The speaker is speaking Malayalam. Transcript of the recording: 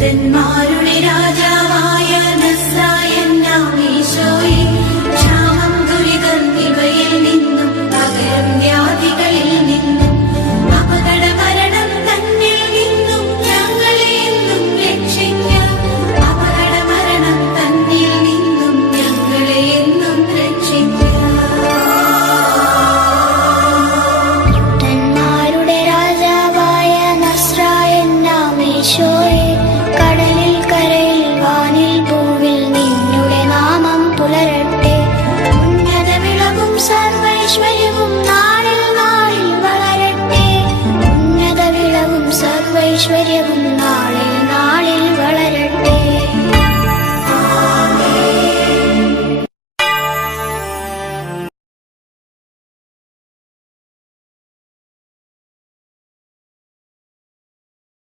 ദൂതന്മാരുടെ രാജാവായ നസ്രായനാമീശോയെ, ക്ഷാമം ദുരിതം ഇവയിൽ നിന്നും പകരം വ്യാധികളിൽ നിന്നും അപകട മരണം തന്നിൽ നിന്നും ഞങ്ങളെ എന്നും രക്ഷിക്കാം. അപകട മരണം തന്നിൽ നിന്നും ഞങ്ങളെ എന്നും രക്ഷിക്കാം. ദൂതന്മാരുടെ രാജാവായ നസ്രായനാമീശോയെ, കടലിൽ കരയിൽ വാനിൽ ഭൂവിൽ നിന്നുടെ നാമം പുലരട്ടെ. ഉന്നത വിളവും സർവൈശ്വര്യവും നാളിൽ നാളിൽ വളരട്ടെ. ഉന്നത വിളവും സർവൈശ്വര്യവും നാളിൽ നാളിൽ വളരട്ടെ.